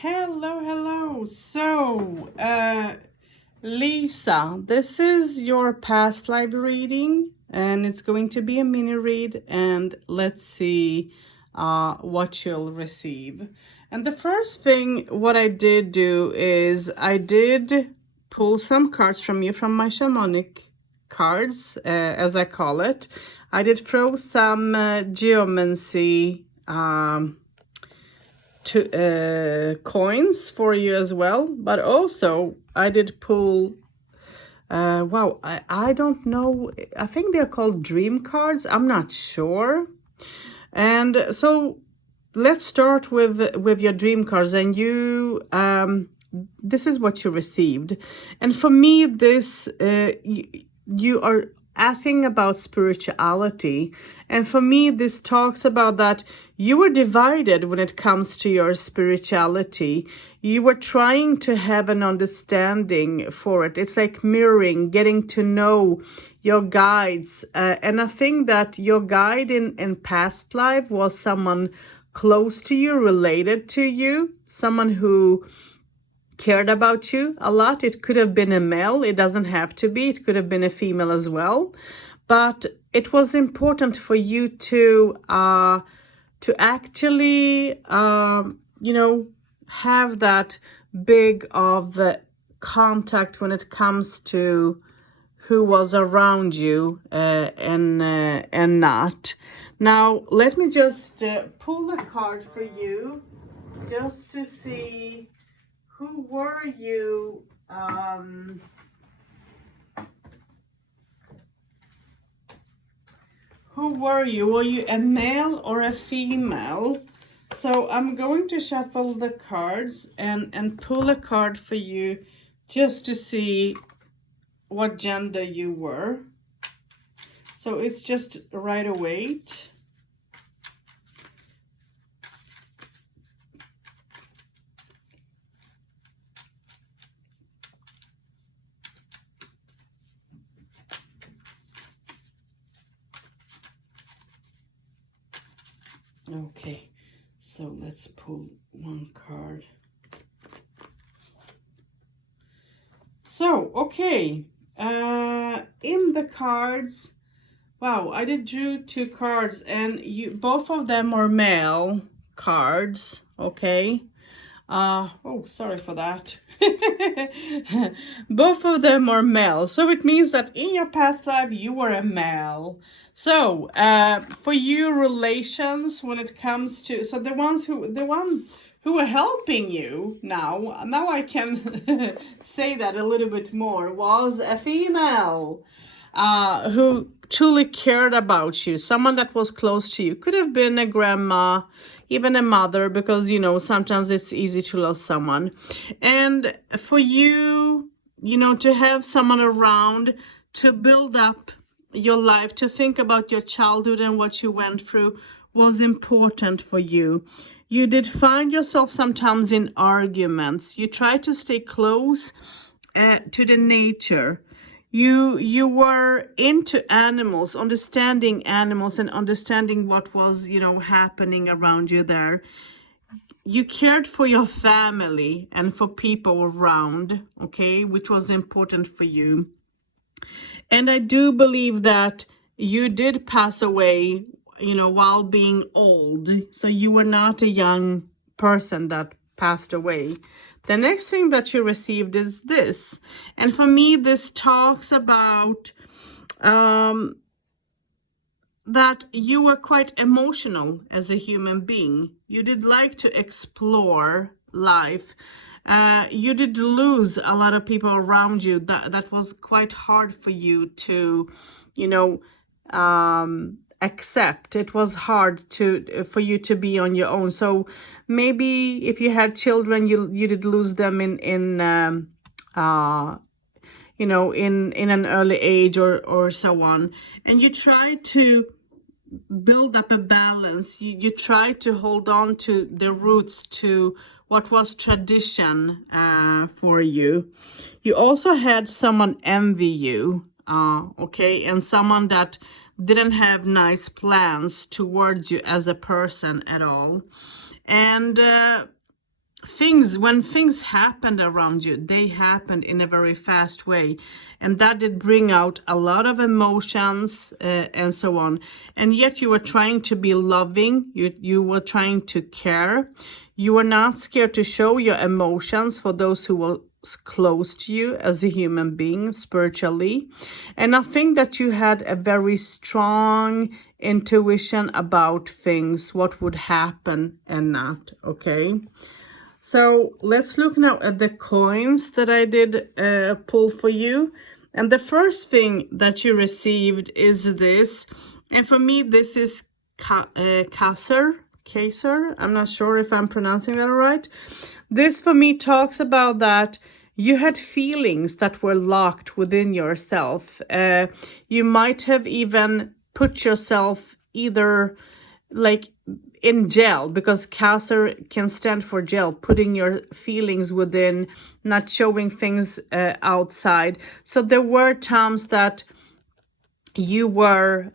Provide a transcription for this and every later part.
Hello, hello. Lisa, this is your past live reading, and it's going to be a mini read, and let's see what you'll receive. And the first thing, what I did do is I did pull some cards from you from my shamanic cards, as I call it. I did throw some geomancy coins for you as well, but also I did pull wow, I don't know, I think they're called dream cards, I'm not sure. And so let's start with your dream cards, and you this is what you received. And for me, this you are asking about spirituality, and for me this talks about that you were divided when it comes to your spirituality. You were trying to have an understanding for it. It's like mirroring, getting to know your guides, and I think that your guide in past life was someone close to you, related to you, someone who cared about you a lot. It could have been a male, it doesn't have to be, it could have been a female as well, but it was important for you to actually have that big of contact when it comes to who was around you and not. Now let me just pull the card for you just to see who were you. Who were you? Were you a male or a female? So I'm going to shuffle the cards and pull a card for you just to see what gender you were. So it's just Rider-Waite. Okay, so let's pull one card. So, okay, in the cards, wow, I did drew two cards, and both of them are male cards, okay? Oh, sorry for that. Both of them are male, so it means that in your past life you were a male. So for you, relations, when it comes to, so the one who are helping you now I can say that a little bit more, was a female who truly cared about you, someone that was close to you. Could have been a grandma, even a mother, because sometimes it's easy to lose someone. And for you, to have someone around to build up your life, to think about your childhood and what you went through, was important for you. You did find yourself sometimes in arguments. You tried to stay close to the nature. You were into animals, understanding animals and understanding what was happening around you there. You cared for your family and for people around, okay, which was important for you. And I do believe that you did pass away while being old, so you were not a young person that passed away. The next thing that you received is this, and for me this talks about that you were quite emotional as a human being. You did like to explore life. You did lose a lot of people around you. That was quite hard for you to, accept. It was hard for you to be on your own. So maybe if you had children, you did lose them in in an early age or so on, and you try to build up a balance. You try to hold on to the roots, to what was tradition for you. You also had someone envy you, okay, and someone that didn't have nice plans towards you as a person at all. And when things happened around you, they happened in a very fast way, and that did bring out a lot of emotions and so on. And yet you were trying to be loving, you were trying to care, you were not scared to show your emotions for those who were close to you as a human being spiritually. And I think that you had a very strong intuition about things, what would happen and not. Okay, so let's look now at the coins that I did pull for you. And the first thing that you received is this. And for me, this is Kaser. I'm not sure if I'm pronouncing that right. This for me talks about that you had feelings that were locked within yourself. You might have even put yourself either like in jail, because Kaser can stand for jail, putting your feelings within, not showing things outside. So there were times that you were,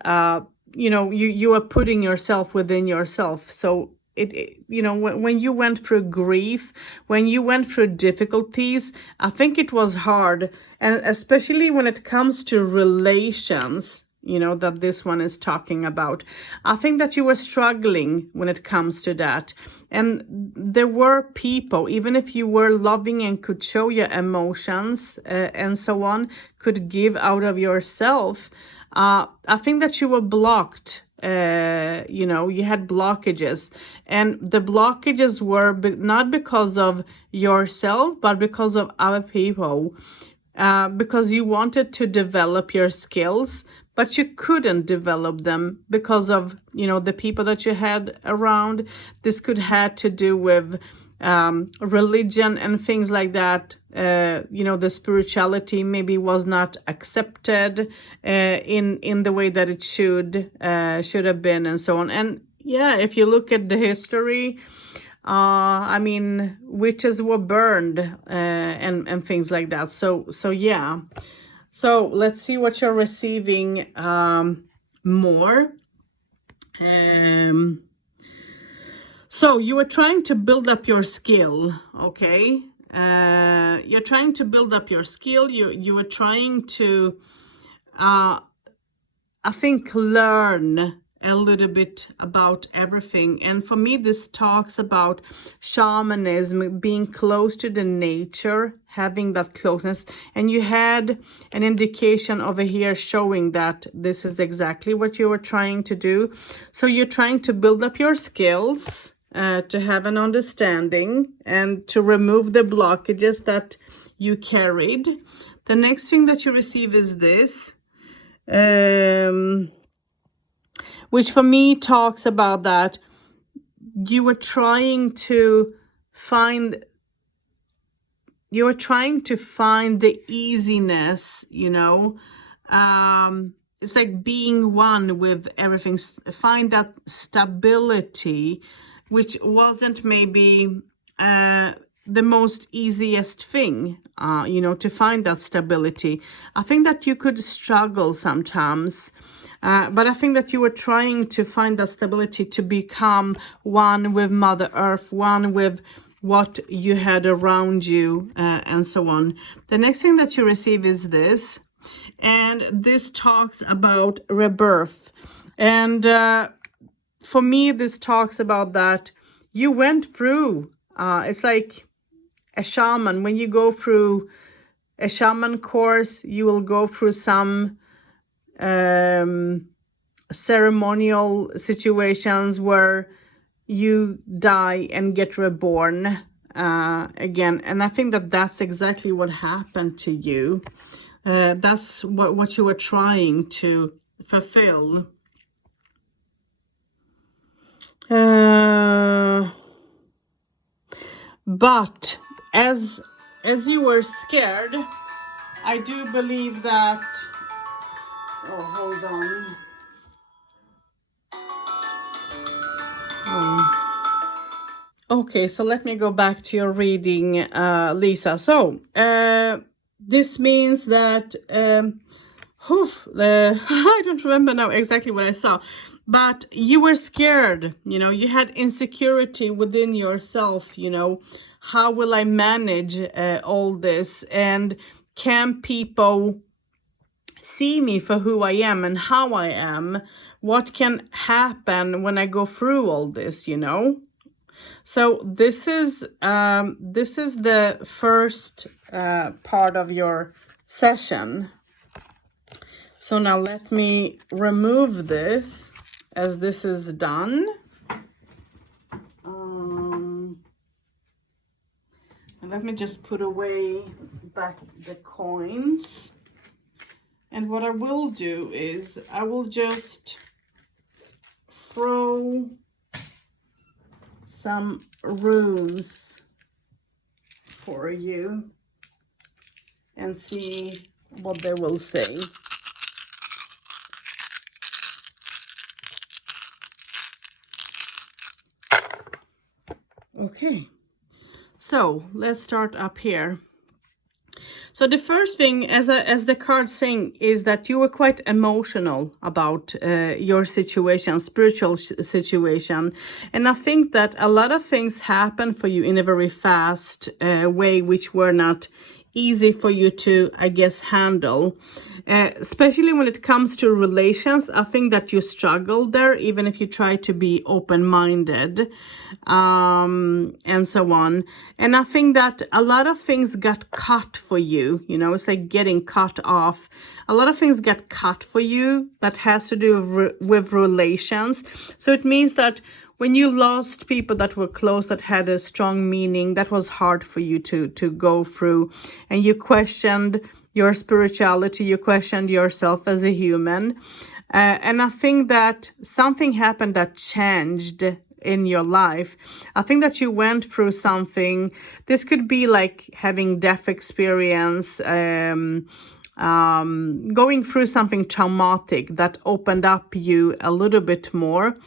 you were putting yourself within yourself. So when you went through grief, when you went through difficulties, I think it was hard, and especially when it comes to relations, that this one is talking about. I think that you were struggling when it comes to that. And there were people, even if you were loving and could show your emotions and so on, could give out of yourself. I think that you were blocked. You had blockages, and the blockages were not because of yourself, but because of other people. Because you wanted to develop your skills, but you couldn't develop them because of, the people that you had around. This could have to do with religion and things like that. The spirituality maybe was not accepted in the way that it should have been, and so on. And yeah, if you look at the history, witches were burned and things like that. So yeah. So let's see what you're receiving more. So you were trying to build up your skill, okay? You're trying to build up your skill. You were trying to, I think, learn a little bit about everything. And for me, this talks about shamanism, being close to the nature, having that closeness. And you had an indication over here showing that this is exactly what you were trying to do. So you're trying to build up your skills, to have an understanding, and to remove the blockages that you carried. The next thing that you receive is this. Which for me talks about that you were trying to find the easiness, it's like being one with everything, find that stability, which wasn't maybe the most easiest thing, to find that stability. I think that you could struggle sometimes. But I think that you were trying to find that stability, to become one with Mother Earth, one with what you had around you, and so on. The next thing that you receive is this. And this talks about rebirth. And for me, this talks about that you went through, it's like a shaman. When you go through a shaman course, you will go through some ceremonial situations where you die and get reborn again. And I think that that's exactly what happened to you. That's what you were trying to fulfill. But as you were scared, I do believe that. Oh, hold on. Okay, so let me go back to your reading, Lisa. So this means that I don't remember now exactly what I saw, but you were scared, you know, you had insecurity within yourself, you know, how will I manage all this, and can people see me for who I am and how I am? What can happen when I go through all this, you know? So this is the first part of your session. So now let me remove this as this is done. And let me just put away back the coins. And what I will do is I will just throw some runes for you and see what they will say. Okay, so let's start up here. So the first thing, as the card's saying, is that you were quite emotional about your situation, spiritual situation. And I think that a lot of things happen for you in a very fast way, which were not easy for you to, I guess, handle. Especially when it comes to relations, I think that you struggled there, even if you try to be open-minded, and so on. And I think that a lot of things got cut for you, you know, it's like getting cut off. A lot of things get cut for you that has to do with relations. So it means that when you lost people that were close, that had a strong meaning, that was hard for you to go through. And you questioned your spirituality, you questioned yourself as a human. And I think that something happened that changed in your life. I think that you went through something. This could be like having death experience, going through something traumatic that opened up you a little bit more,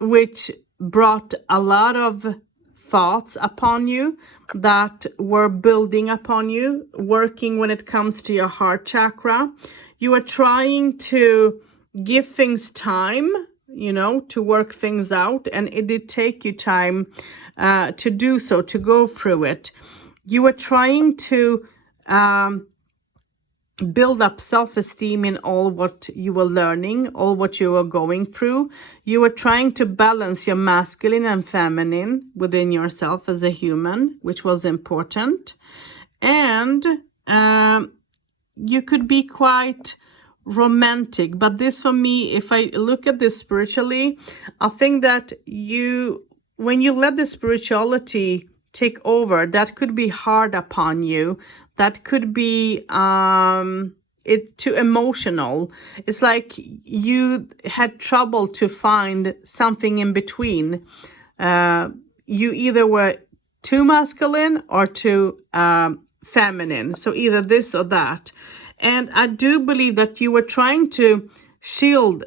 which brought a lot of thoughts upon you that were building upon you, working when it comes to your heart chakra. You are trying to give things time, you know, to work things out, and it did take you time to do so, to go through it. You were trying to build up self-esteem in all what you were learning, all what you were going through. You were trying to balance your masculine and feminine within yourself as a human, which was important. And you could be quite romantic, but this, for me, if I look at this spiritually, I think that when you let the spirituality take over, that could be hard upon you. That could be it too emotional. It's like you had trouble to find something in between. You either were too masculine or too feminine. So either this or that. And I do believe that you were trying to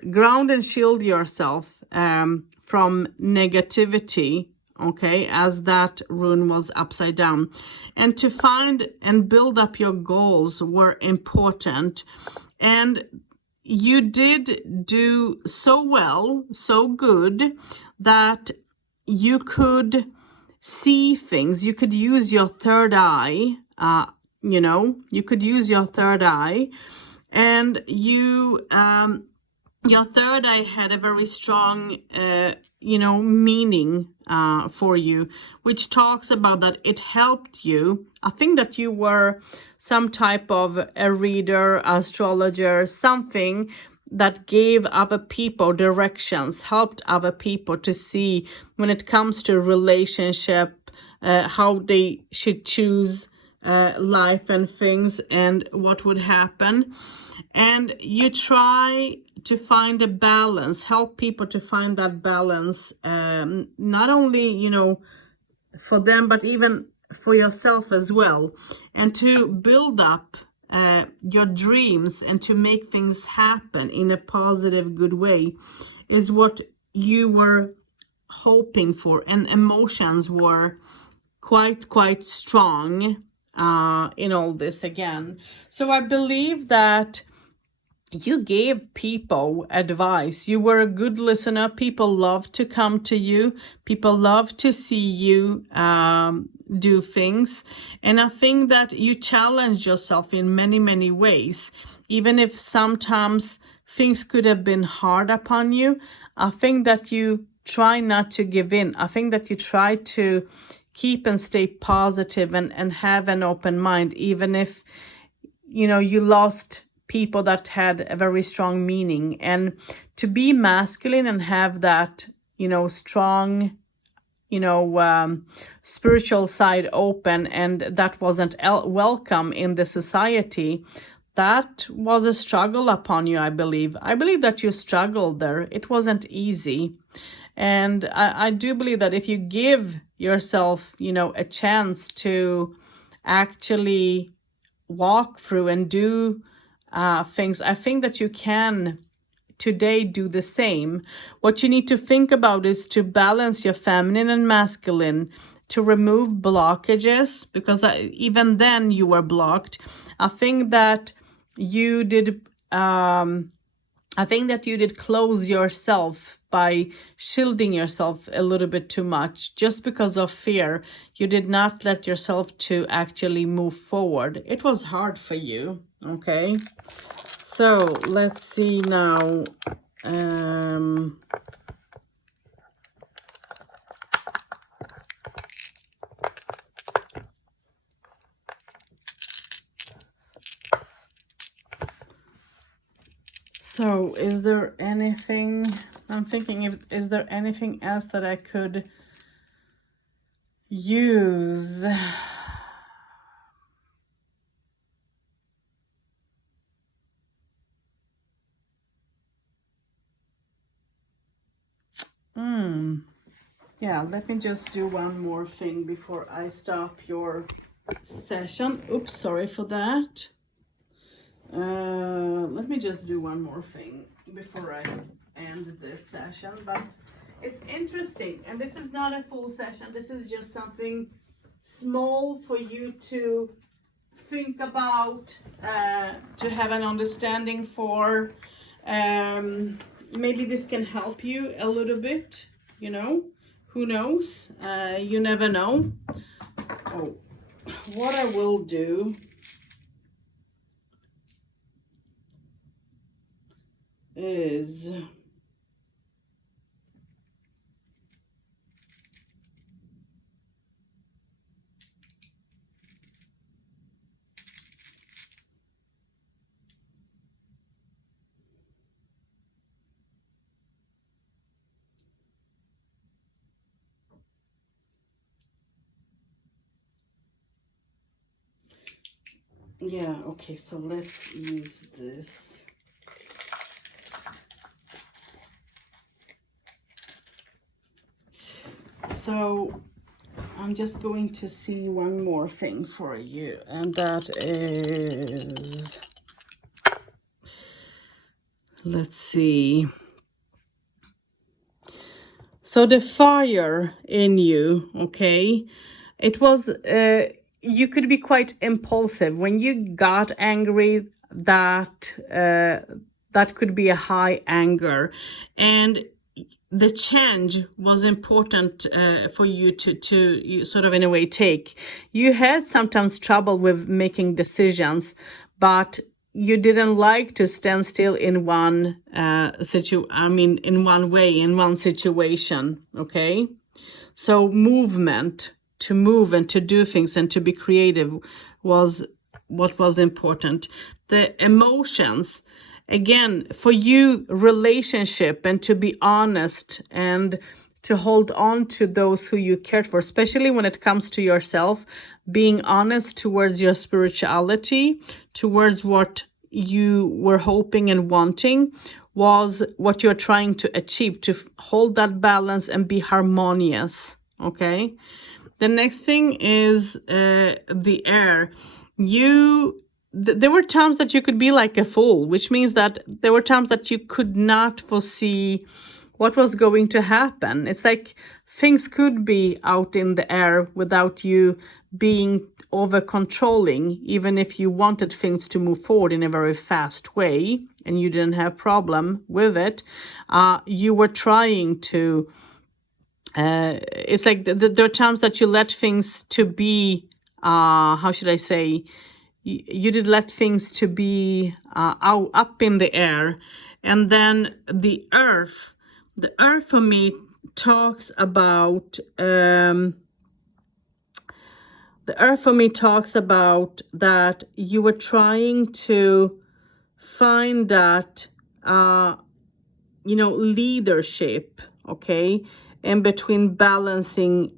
ground and shield yourself from negativity, okay, as that rune was upside down. And to find and build up your goals were important. And you did do so well, so good, that you could see things. You could use your third eye, you know, you could use your third eye, and you, your third eye had a very strong, you know, meaning for you, which talks about that it helped you. I think that you were some type of a reader, astrologer, something that gave other people directions, helped other people to see when it comes to relationship, how they should choose life and things and what would happen. And you try to find a balance, help people to find that balance, not only, you know, for them, but even for yourself as well, and to build up your dreams and to make things happen in a positive, good way is what you were hoping for. And emotions were quite strong in all this again. So I believe that you gave people advice. You were a good listener. People love to come to you. People love to see you do things. And I think that you challenge yourself in many, many ways. Even if sometimes things could have been hard upon you, I think that you try not to give in. I think that you try to keep and stay positive and have an open mind, even if you lost people that had a very strong meaning. And to be masculine and have that strong spiritual side open, and that wasn't welcome in the society, that was a struggle upon you. I believe that you struggled there. It wasn't easy. And I do believe that if you give yourself a chance to actually walk through and do things, I think that you can today do the same. What you need to think about is to balance your feminine and masculine, to remove blockages, because even then you were blocked. I think that you did close yourself by shielding yourself a little bit too much, just because of fear. You did not let yourself to actually move forward. It was hard for you, okay? So let's see now. So is there anything, I'm thinking, is there anything else that I could use? Yeah, let me just do one more thing before I stop your session. Oops, sorry for that. Let me just do one more thing before I end this session. But it's interesting, and this is not a full session. This is just something small for you to think about, to have an understanding for. Maybe this can help you a little bit, who knows? You never know. Oh, what I will do is yeah, okay, so let's use this. So I'm just going to see one more thing for you, and that is, let's see. So the fire in you, okay, it was, you could be quite impulsive. When you got angry, that could be a high anger. And the change was important for you to sort of, in a way, take. You had sometimes trouble with making decisions, but you didn't like to stand still in one in one way, in one situation, okay? So movement, to move and to do things and to be creative was what was important. The emotions, again, for you, relationship, and to be honest and to hold on to those who you cared for, especially when it comes to yourself, being honest towards your spirituality, towards what you were hoping and wanting, was what you're trying to achieve, to hold that balance and be harmonious, okay? The next thing is the air. There were times that you could be like a fool, which means that there were times that you could not foresee what was going to happen. It's like things could be out in the air without you being over controlling, even if you wanted things to move forward in a very fast way and you didn't have problem with it. You were trying to, it's like there are times that you let things to be, how should I say, you did let things to be out up in the air. And then the earth for me talks about that you were trying to find that leadership, okay, in between balancing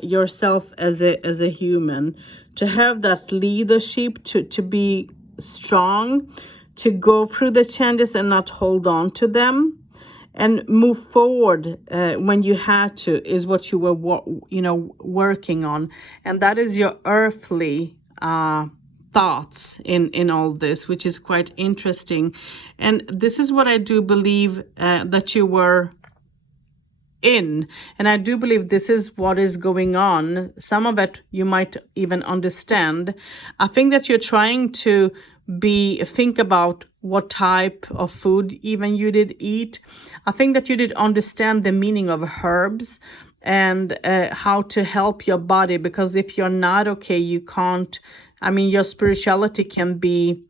yourself as a human, to have that leadership, to be strong, to go through the changes and not hold on to them, and move forward when you had to, is what you were working on. And that is your earthly thoughts in all this, which is quite interesting. And this is what I do believe that you were in. And I do believe this is what is going on. Some of it you might even understand. I think that you're trying to think about what type of food even you did eat. I think that you did understand the meaning of herbs and how to help your body, because if you're not okay, you can't, your spirituality can be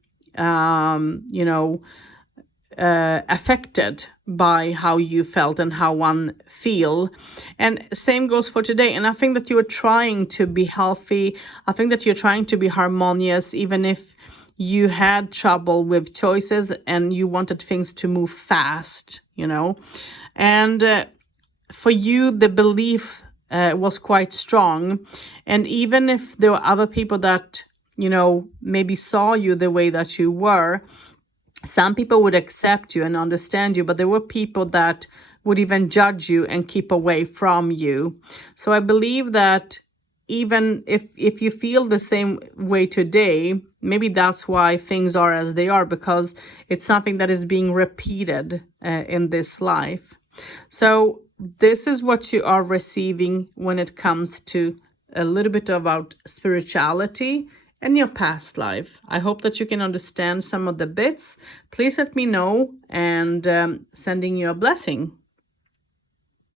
affected by how you felt and how one feel. And same goes for today. And I think that you are trying to be healthy. I think that you're trying to be harmonious, even if you had trouble with choices and you wanted things to move fast, and for you the belief was quite strong. And even if there were other people that maybe saw you the way that you were, some people would accept you and understand you, but there were people that would even judge you and keep away from you. So I believe that even if you feel the same way today, maybe that's why things are as they are, because it's something that is being repeated in this life. So this is what you are receiving when it comes to a little bit about spirituality and your past life. I hope that you can understand some of the bits. Please let me know, and sending you a blessing.